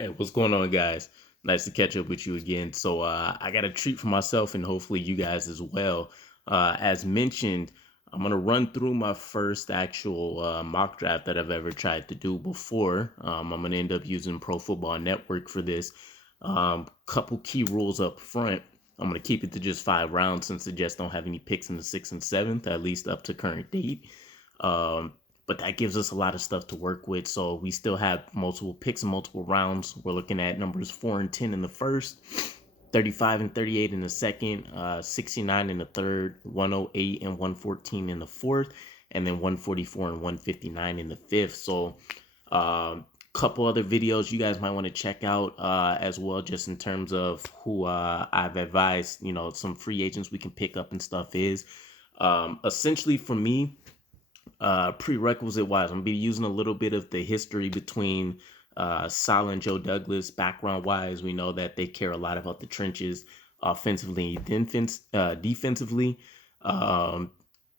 Hey, what's going on, guys? Nice to catch up with you again. So, I got a treat for myself and hopefully you guys as well. As mentioned, I'm gonna run through my first actual mock draft that I've ever tried to do before. I'm gonna end up using Pro Football Network for this. Couple key rules up front. I'm gonna keep it to just 5 rounds since the Jets don't have any picks in the sixth and seventh, at least up to current date. Um, but that gives us a lot of stuff to work with. So we still have multiple picks and multiple rounds. We're looking at numbers 4 and 10 in the first, 35 and 38 in the second, 69 in the third, 108 and 114 in the fourth, and then 144 and 159 in the fifth. So couple other videos you guys might want to check out as well, just in terms of who I've advised, some free agents we can pick up and stuff is. Essentially for me, prerequisite wise, I'm gonna be using a little bit of the history between Saleh and Joe Douglas. Background wise, we know that they care a lot about the trenches, offensively and defensively.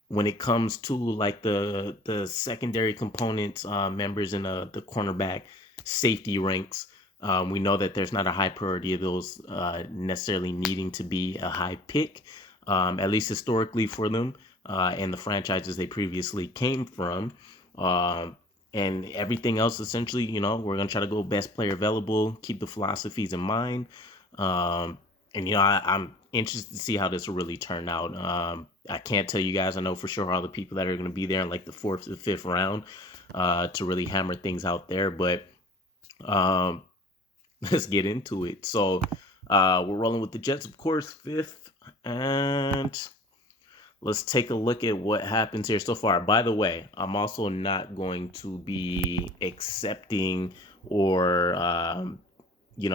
When it comes to like the secondary components, members in the cornerback safety ranks, we know that there's not a high priority of those necessarily needing to be a high pick, at least historically for them. And the franchises they previously came from. And everything else, essentially, we're going to try to go best player available, keep the philosophies in mind. And, I'm interested to see how this will really turn out. I can't tell you guys, I know for sure all the people that are going to be there in like the fourth to fifth round to really hammer things out there. But let's get into it. So we're rolling with the Jets, of course, fifth. And let's take a look at what happens here so far. By the way, I'm also not going to be accepting or,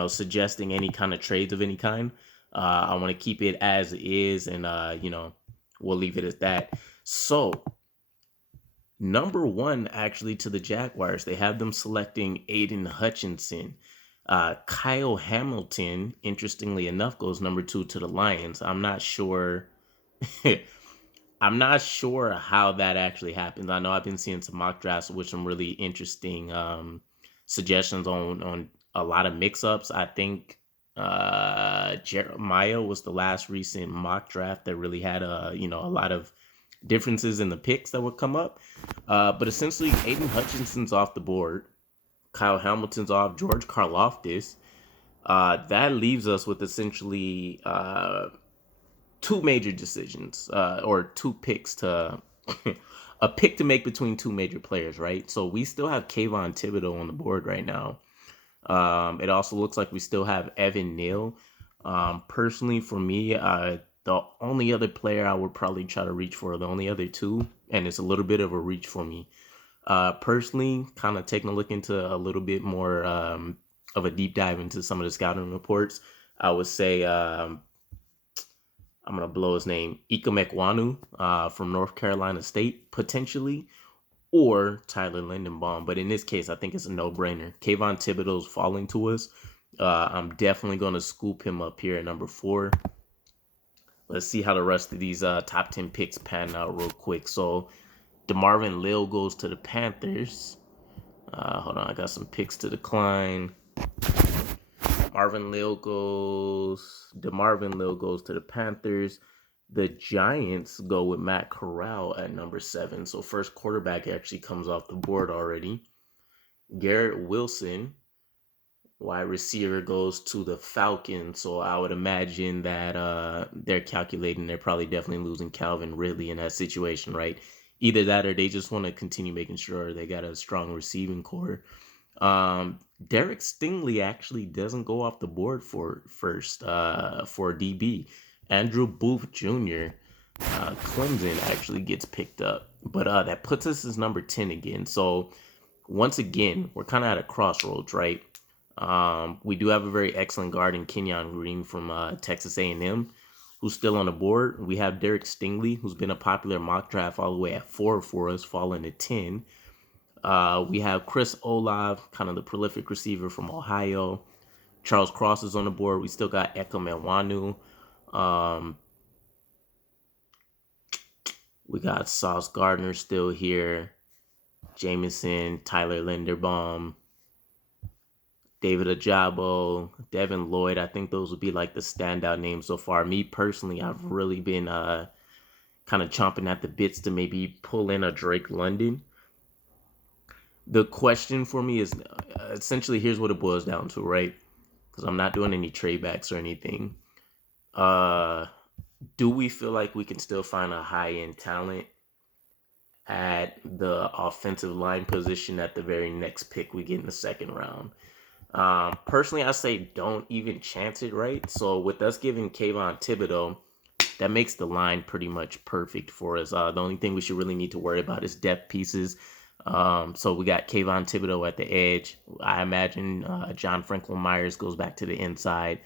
suggesting any kind of trades of any kind. I want to keep it as is, and, we'll leave it at that. So, number one, actually, to the Jaguars, they have them selecting Aiden Hutchinson. Kyle Hamilton, interestingly enough, goes number 2 to the Lions. I'm not sure. I'm not sure how that actually happens. I know I've been seeing some mock drafts with some really interesting suggestions on a lot of mix-ups. I think Jeremiah was the last recent mock draft that really had a lot of differences in the picks that would come up. But essentially, Aiden Hutchinson's off the board. Kyle Hamilton's off. George Karlaftis. That leaves us with essentially two major decisions, or two picks to a pick to make between two major players, right? So we still have Kayvon Thibodeau on the board right now. It also looks like we still have Evan Neal. Personally, for me, the only other player I would probably try to reach for, the only other two, and it's a little bit of a reach for me. Personally, kind of taking a look into a little bit more of a deep dive into some of the scouting reports, I would say I'm going to blow his name, Ika Mekwanu from North Carolina State, potentially, or Tyler Lindenbaum. But in this case, I think it's a no-brainer. Kayvon Thibodeau's falling to us. I'm definitely going to scoop him up here at number 4. Let's see how the rest of these top 10 picks pan out real quick. So DeMarvin Leal goes to the Panthers. Hold on, I got some picks to decline. DeMarvin Leal goes to the Panthers. The Giants go with Matt Corral at number 7. So first quarterback actually comes off the board already. Garrett Wilson, wide receiver, goes to the Falcons. So I would imagine that they're calculating they're probably definitely losing Calvin Ridley in that situation, right? Either that or they just want to continue making sure they got a strong receiving core. Derek Stingley actually doesn't go off the board for first for DB. Andrew Booth Jr., Clemson, actually gets picked up. But that puts us as number 10 again. So once again, we're kind of at a crossroads, right? We do have a very excellent guard in Kenyon Green from Texas A&M, who's still on the board. We have Derek Stingley, who's been a popular mock draft all the way at 4 for us, falling to 10. We have Chris Olave, kind of the prolific receiver from Ohio. Charles Cross is on the board. We still got Ekem Enwanu. We got Sauce Gardner still here. Jameson, Tyler Linderbaum. David Ajabo, Devin Lloyd. I think those would be like the standout names so far. Me personally, I've really been kind of chomping at the bits to maybe pull in a Drake London. The question for me is essentially here's what it boils down to, right? Because I'm not doing any trade backs or anything. Uh, do we feel like we can still find a high end talent at the offensive line position at the very next pick we get in the second round? Personally, I say don't even chance it, right? So with us giving Kayvon Thibodeau, that makes the line pretty much perfect for us. The only thing we should really need to worry about is depth pieces. So we got Kayvon Thibodeau at the edge. I imagine John Franklin Myers goes back to the inside.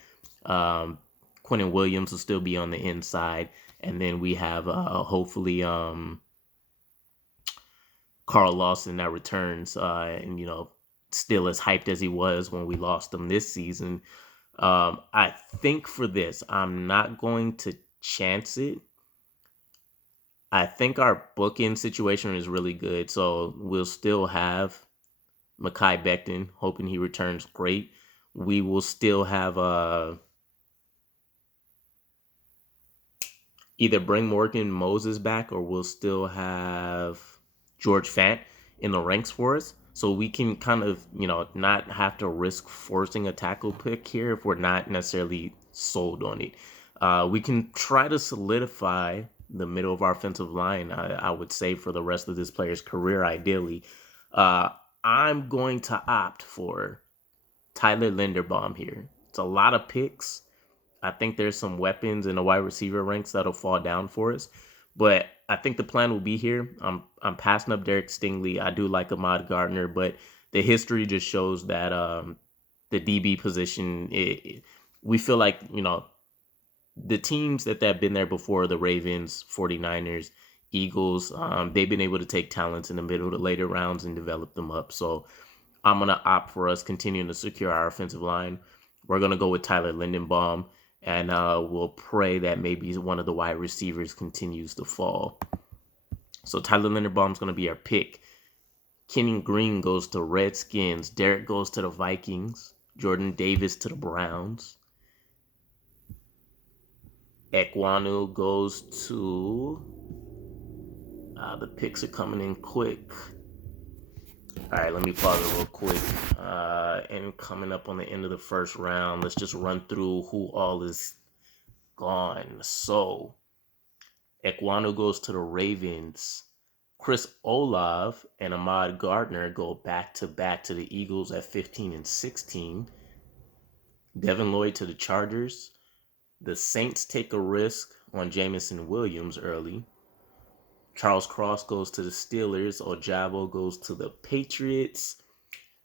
Um, Quentin Williams will still be on the inside. And then we have hopefully Carl Lawson that returns and, still as hyped as he was when we lost him this season. I think for this, I'm not going to chance it. I think our bookend situation is really good. So we'll still have Mekhi Becton, hoping he returns great. We will still have either bring Morgan Moses back or we'll still have George Fant in the ranks for us. So we can kind of, not have to risk forcing a tackle pick here if we're not necessarily sold on it. We can try to solidify the middle of our offensive line, I would say, for the rest of this player's career, ideally. Uh, I'm going to opt for Tyler Linderbaum here. It's a lot of picks. I think there's some weapons in the wide receiver ranks that'll fall down for us. But I think the plan will be here. I'm passing up Derek Stingley. I do like Ahmad Gardner, but the history just shows that the DB position, we feel like, the teams that have been there before, the Ravens, 49ers, Eagles, they've been able to take talents in the middle to later rounds and develop them up. So I'm going to opt for us continuing to secure our offensive line. We're going to go with Tyler Lindenbaum, and we'll pray that maybe one of the wide receivers continues to fall. So Tyler Linderbaum is going to be our pick. Kenny Green goes to Redskins. Derek goes to the Vikings. Jordan Davis to the Browns. Ekwonu goes to... the picks are coming in quick. All right, let me pause it real quick. And coming up on the end of the first round, let's just run through who all is gone. So, Ekwonu goes to the Ravens. Chris Olave and Ahmad Gardner go back-to-back to the Eagles at 15 and 16. Devin Lloyd to the Chargers. The Saints take a risk on Jamison Williams early. Charles Cross goes to the Steelers. Ojabo goes to the Patriots.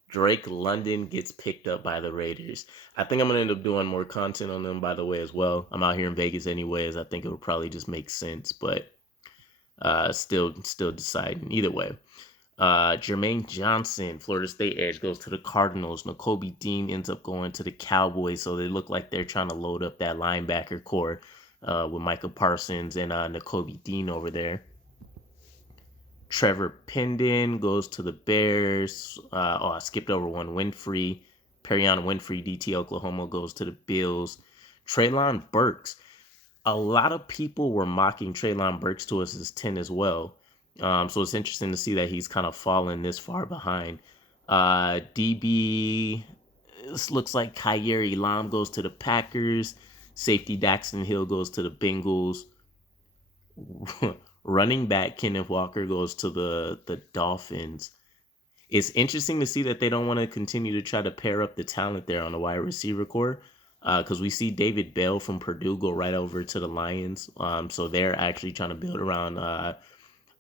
Drake London gets picked up by the Raiders. I think I'm going to end up doing more content on them, by the way, as well. I'm out here in Vegas anyways. I think it would probably just make sense, but still deciding. Either way. Jermaine Johnson, Florida State edge, goes to the Cardinals. Nakobe Dean ends up going to the Cowboys, so they look like they're trying to load up that linebacker core with Micah Parsons and Nakobe Dean over there. Trevor Pendon goes to the Bears. I skipped over one. Perion Winfrey, DT Oklahoma, goes to the Bills. Treylon Burks. A lot of people were mocking Treylon Burks to us as 10 as well. So it's interesting to see that he's kind of fallen this far behind. DB, this looks like Kyer Elam goes to the Packers. Safety Daxton Hill goes to the Bengals. Running back Kenneth Walker goes to the Dolphins. It's interesting to see that they don't want to continue to try to pair up the talent there on the wide receiver core, because we see David Bell from Purdue go right over to the Lions. So they're actually trying to build around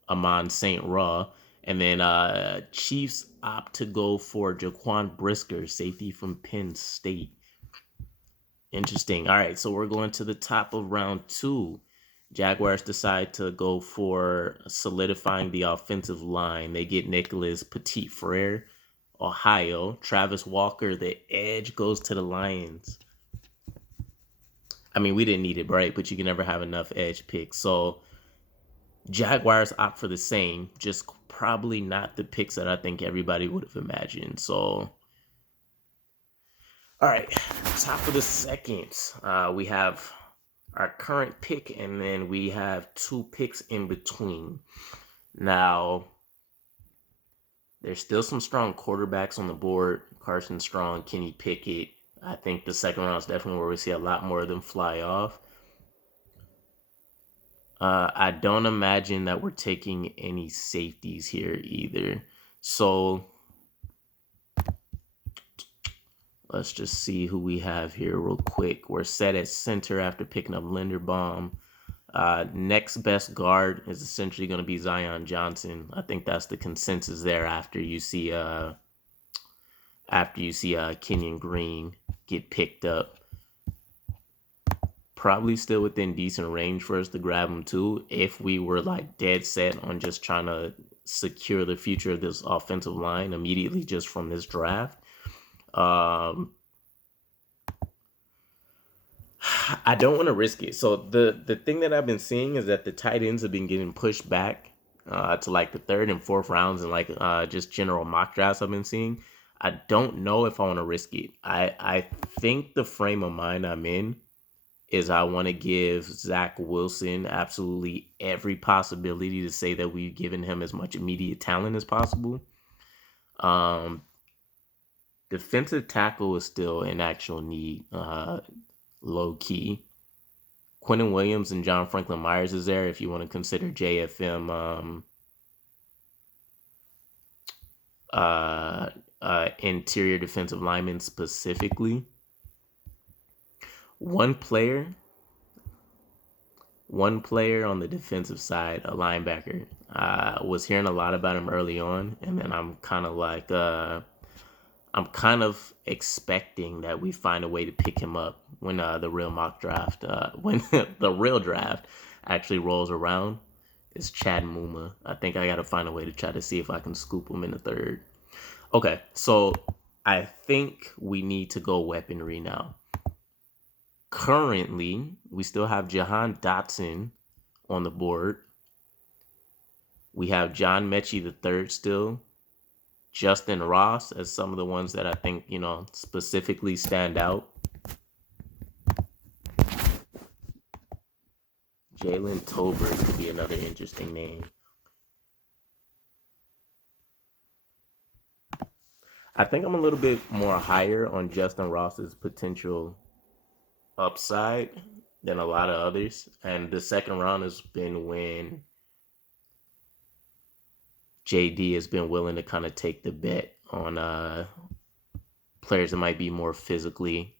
Amon St. Raw. And then Chiefs opt to go for Jaquan Brisker, safety from Penn State. Interesting. All right, so we're going to the top of round 2. Jaguars decide to go for solidifying the offensive line. They get Nicholas Petit-Frere, Ohio. Travis Walker, the edge, goes to the Lions. I mean, we didn't need it, right? But you can never have enough edge picks. So Jaguars opt for the same, just probably not the picks that I think everybody would have imagined. So All right, top of the second, we have our current pick, and then we have two picks in between. Now, there's still some strong quarterbacks on the board. Carson Strong, Kenny Pickett. I think the second round is definitely where we see a lot more of them fly off. I don't imagine that we're taking any safeties here either. So let's just see who we have here real quick. We're set at center after picking up Linderbaum. Next best guard is essentially going to be Zion Johnson. I think that's the consensus there after you see Kenyon Green get picked up. Probably still within decent range for us to grab him too, if we were like dead set on just trying to secure the future of this offensive line immediately just from this draft. I don't want to risk it. So the thing that I've been seeing is that the tight ends have been getting pushed back to like the third and fourth rounds, and like just general mock drafts I've been seeing. I don't know if I want to risk it. I think the frame of mind I'm in is I want to give Zach Wilson absolutely every possibility to say that we've given him as much immediate talent as possible. Defensive tackle is still an actual need, low key. Quentin Williams and John Franklin Myers is there if you want to consider JFM interior defensive linemen specifically. One player on the defensive side, a linebacker. Was hearing a lot about him early on, and then I'm kind of expecting that we find a way to pick him up when the real mock draft, when the real draft actually rolls around. It's Chad Muma. I think I got to find a way to try to see if I can scoop him in the third. Okay, so I think we need to go weaponry now. Currently, we still have Jahan Dotson on the board. We have John Mechie III still. Justin Ross as some of the ones that I think, specifically stand out. Jalen Tolbert could be another interesting name. I think I'm a little bit more higher on Justin Ross's potential upside than a lot of others. And the second round has been when JD has been willing to kind of take the bet on players that might be more physically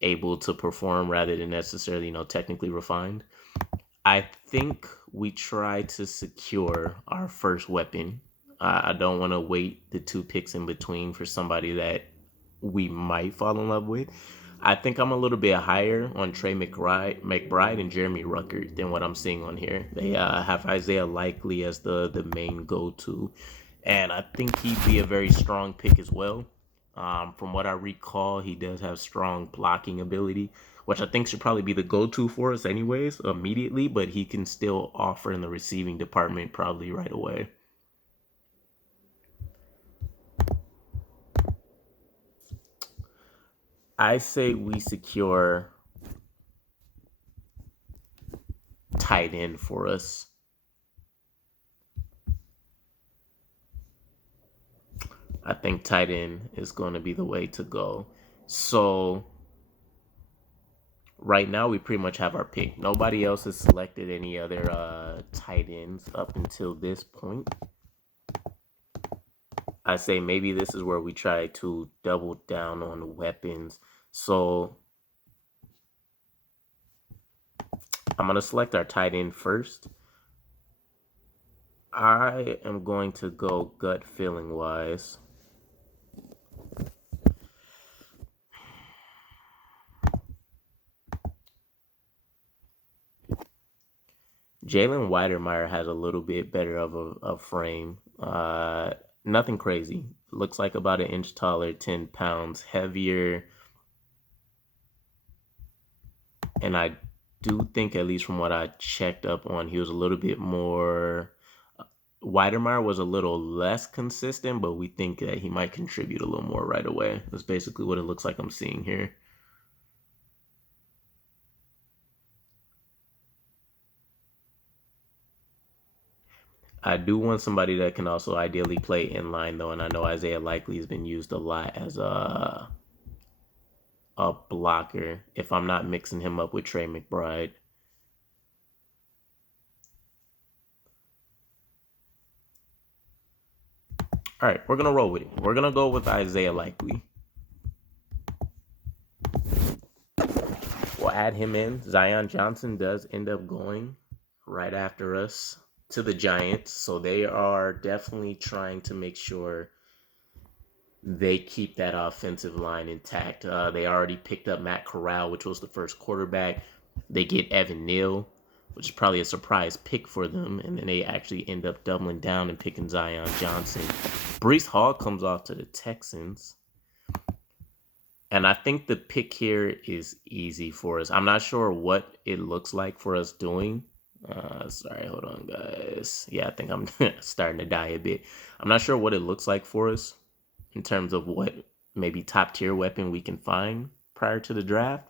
able to perform rather than necessarily, technically refined. I think we try to secure our first weapon. I don't want to wait the two picks in between for somebody that we might fall in love with. I think I'm a little bit higher on Trey McBride and Jeremy Ruckert than what I'm seeing on here. They have Isaiah Likely as the main go-to, and I think he'd be a very strong pick as well. From what I recall, he does have strong blocking ability, which I think should probably be the go-to for us anyways, immediately, but he can still offer in the receiving department probably right away. I say we secure tight end for us. I think tight end is going to be the way to go. So right now we pretty much have our pick. Nobody else has selected any other tight ends up until this point. I say maybe this is where we try to double down on weapons. So I'm going to select our tight end first. I am going to go gut feeling wise. Jalen Weidermeyer has a little bit better of a frame. Nothing crazy. Looks like about an inch taller, 10 pounds heavier. And I do think, at least from what I checked up on, he was a little bit more Weidemeyer was a little less consistent, but we think that he might contribute a little more right away. That's basically what it looks like I'm seeing here. I do want somebody that can also ideally play inline though, and I know Isaiah Likely has been used a lot as a blocker if I'm not mixing him up with Trey McBride. All right, we're gonna roll with it. We're gonna go with Isaiah Likely. We'll add him in. Zion Johnson does end up going right after us to the Giants, so they are definitely trying to make sure they keep that offensive line intact. They already picked up Matt Corral, which was the first quarterback. They get Evan Neal, which is probably a surprise pick for them, and then they actually end up doubling down and picking Zion Johnson. Breece Hall comes off to the Texans. And I think the pick here is easy for us. I'm not sure what it looks like for us doing. Sorry, hold on, guys. Yeah, I think I'm starting to die a bit. I'm not sure what it looks like for us in terms of what maybe top tier weapon we can find prior to the draft.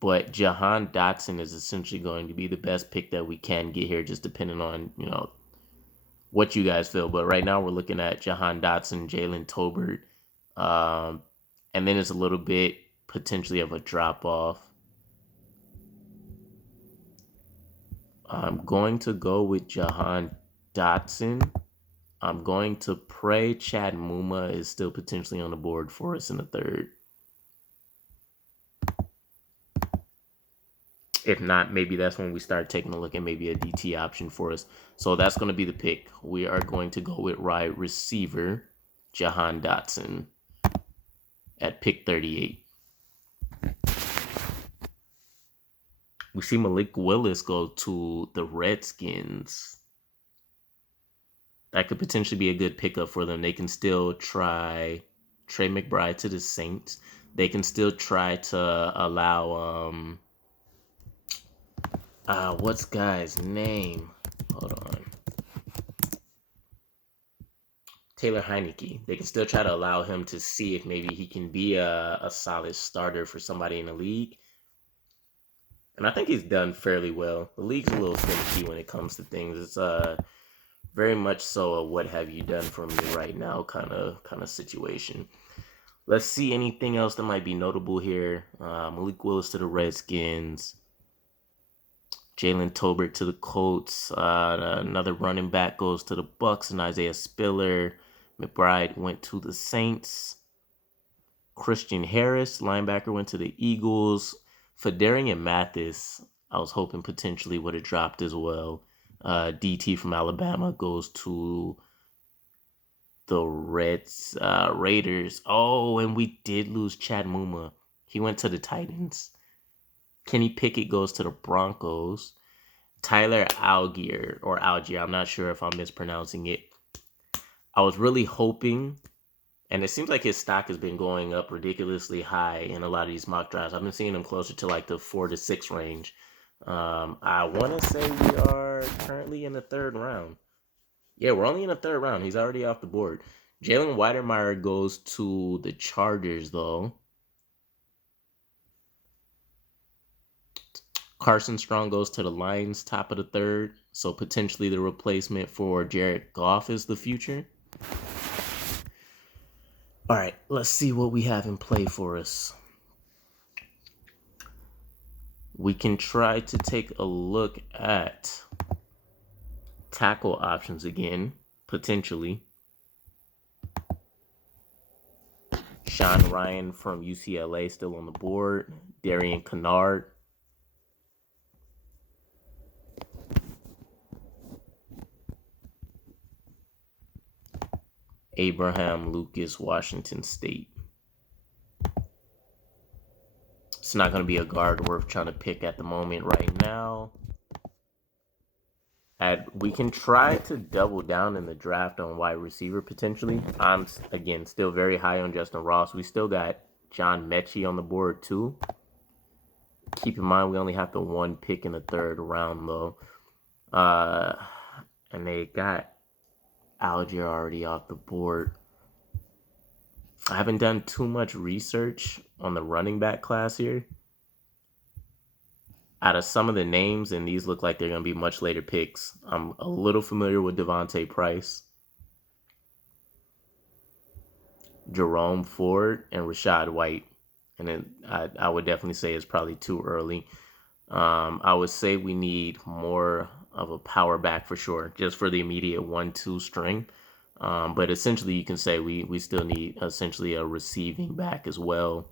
But Jahan Dotson is essentially going to be the best pick that we can get here, just depending on, what you guys feel. But right now we're looking at Jahan Dotson, Jalen Tolbert, and then it's a little bit potentially of a drop off. I'm going to go with Jahan Dotson. I'm going to pray Chad Muma is still potentially on the board for us in the third. If not, maybe that's when we start taking a look at maybe a DT option for us. So that's going to be the pick. We are going to go with wide receiver Jahan Dotson at pick 38. We see Malik Willis go to the Redskins. That could potentially be a good pickup for them. They can still try Trey McBride to the Saints. They can still try to allow what's guy's name? Hold on. Taylor Heineke. They can still try to allow him to see if maybe he can be a solid starter for somebody in the league. And I think he's done fairly well. The league's a little finicky when it comes to things. It's very much so a what have you done for me right now kind of situation. Let's see anything else that might be notable here. Malik Willis to the Redskins. Jalen Tolbert to the Colts. Another running back goes to the Bucks and Isaiah Spiller. McBride went to the Saints. Christian Harris, linebacker, went to the Eagles. Fedarian Mathis, I was hoping potentially would have dropped as well. DT from Alabama goes to the Raiders. Oh, and we did lose Chad Muma. He went to the Titans. Kenny Pickett goes to the Broncos. Tyler Algier, I'm not sure if I'm mispronouncing it. I was really hoping, and it seems like his stock has been going up ridiculously high in a lot of these mock drafts. I've been seeing him closer to like the 4 to 6 range. I want to say we are currently in the third round. Yeah, we're only in the third round. He's already off the board. Jalen Weidemeyer goes to the Chargers, though. Carson Strong goes to the Lions, top of the third. So potentially the replacement for Jared Goff is the future. All right, let's see what we have in play for us. We can try to take a look at tackle options again, potentially. Sean Ryan from UCLA still on the board. Darian Kennard. Abraham Lucas, Washington State. It's not going to be a guard worth trying to pick at the moment right now. We can try to double down in the draft on wide receiver potentially. I'm, again, still very high on Justin Ross. We still got John Mechie on the board too. Keep in mind we only have the one pick in the third round though. And they got Algier already off the board. I haven't done too much research on the running back class here. Out of some of the names, and these look like they're going to be much later picks, I'm a little familiar with Devontae Price, Jerome Ford, and Rashad White. And then I would definitely say it's probably too early. I would say we need more of a power back for sure, just for the immediate 1-2 string. But essentially, you can say we still need essentially a receiving back as well.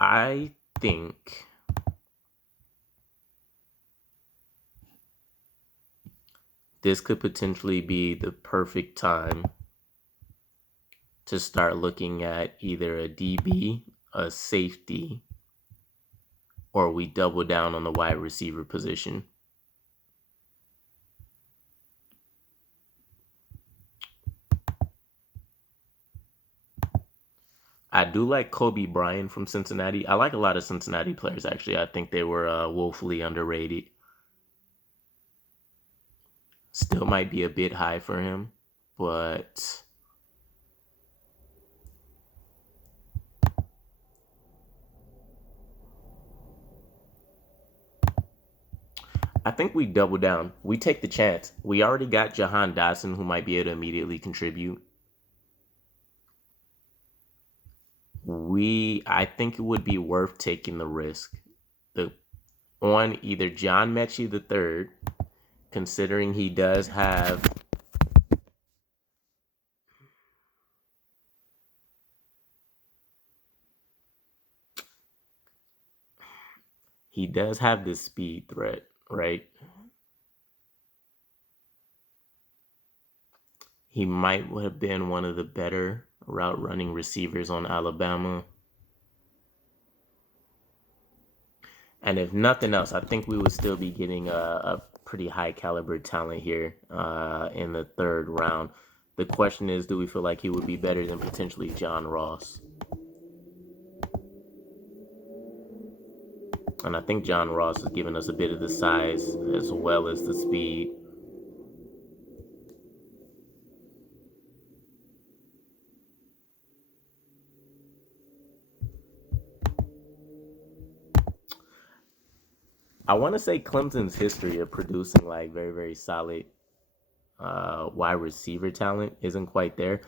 I think this could potentially be the perfect time to start looking at either a DB, a safety, or we double down on the wide receiver position. I do like Kobe Bryant from Cincinnati. I like a lot of Cincinnati players, actually. I think they were woefully underrated. Still might be a bit high for him, but I think we double down. We take the chance. We already got Jahan Dotson, who might be able to immediately contribute. I think it would be worth taking the risk on either John Mechie III, considering he does have this speed threat, right? He might have been one of the better route running receivers on Alabama. And if nothing else, I think we would still be getting a pretty high caliber talent here in the third round. The question is, do we feel like he would be better than potentially John Ross? And I think John Ross has given us a bit of the size as well as the speed. I want to say Clemson's history of producing like very, very solid wide receiver talent isn't quite there.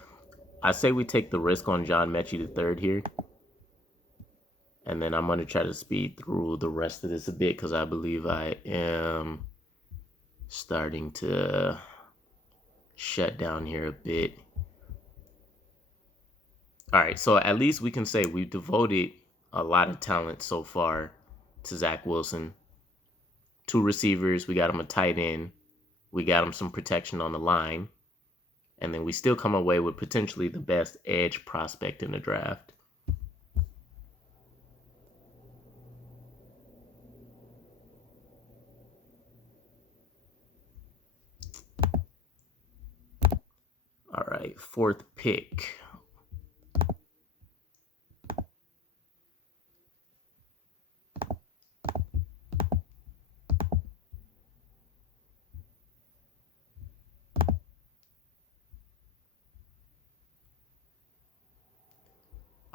I say we take the risk on John Mechie III here. And then I'm going to try to speed through the rest of this a bit because I believe I am starting to shut down here a bit. All right, so at least we can say we've devoted a lot of talent so far to Zach Wilson. 2 receivers, we got him a tight end, we got him some protection on the line, and then we still come away with potentially the best edge prospect in the draft. All right, 4th pick.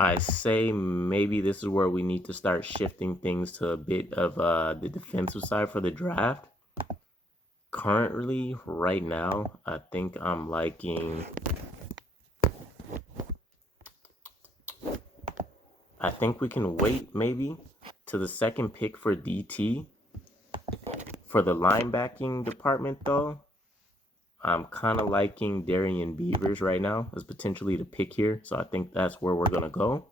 I say maybe this is where we need to start shifting things to a bit of the defensive side for the draft. Currently, right now, I think I'm liking... I think we can wait maybe to the 2nd pick for DT. For the linebacking department, though, I'm kind of liking Darian Beavers right now as potentially the pick here. So I think that's where we're going to go.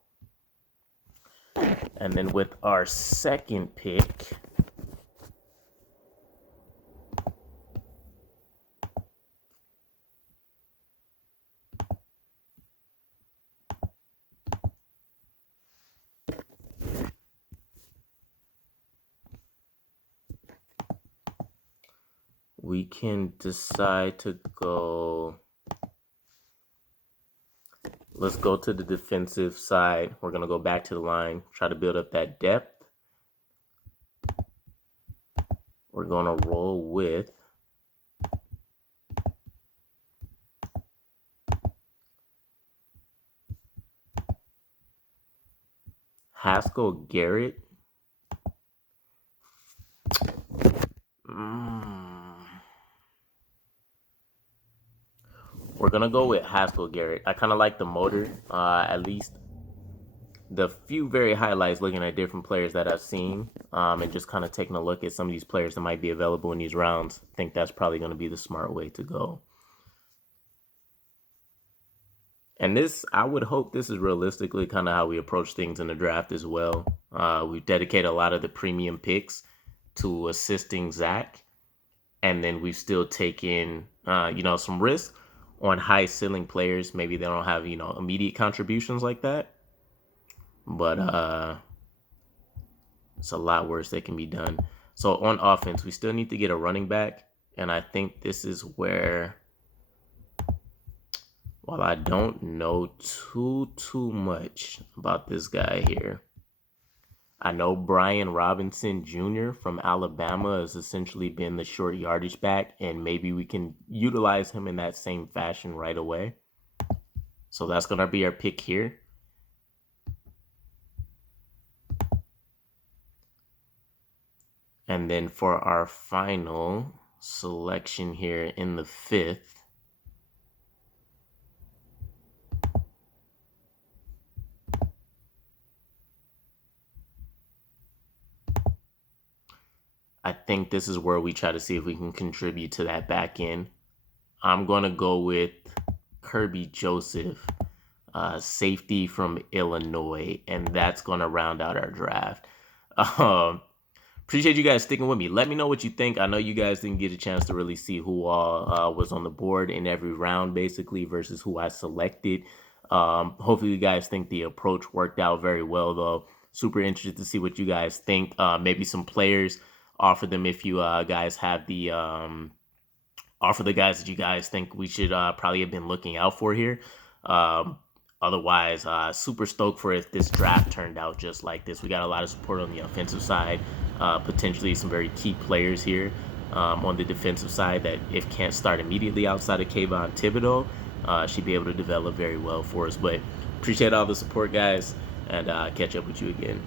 And then with our 2nd pick, we can decide to go... Let's go to the defensive side. We're going to go back to the line, try to build up that depth. we're gonna roll with Haskell Garrett. We're gonna go with Haskell Garrett. I kind of like the motor, at least the few very highlights looking at different players that I've seen, and just kind of taking a look at some of these players that might be available in these rounds. I think that's probably going to be the smart way to go. And this, I would hope this is realistically kind of how we approach things in the draft as well. We've dedicated a lot of the premium picks to assisting Zach, and then we've still taken, some risk on high ceiling players. Maybe they don't have, immediate contributions like that, but it's a lot worse that can be done. So on offense, we still need to get a running back, and I think this is where, while I don't know too much about this guy here, I know Brian Robinson Jr. from Alabama has essentially been the short yardage back, and maybe we can utilize him in that same fashion right away. So that's going to be our pick here. And then for our final selection here in the 5th, I think this is where we try to see if we can contribute to that back end. I'm going to go with Kirby Joseph, safety from Illinois, and that's going to round out our draft. Appreciate you guys sticking with me. Let me know what you think. I know you guys didn't get a chance to really see who all was on the board in every round, basically, versus who I selected. Hopefully you guys think the approach worked out very well, though. Super interested to see what you guys think. Maybe some players, offer them if you guys have the offer the guys that you guys think we should probably have been looking out for here. Otherwise, super stoked for if this draft turned out just like this. We got a lot of support on the offensive side, potentially some very key players here on the defensive side that if can't start immediately outside of Kayvon Thibodeau, should be able to develop very well for us. But appreciate all the support, guys, and catch up with you again.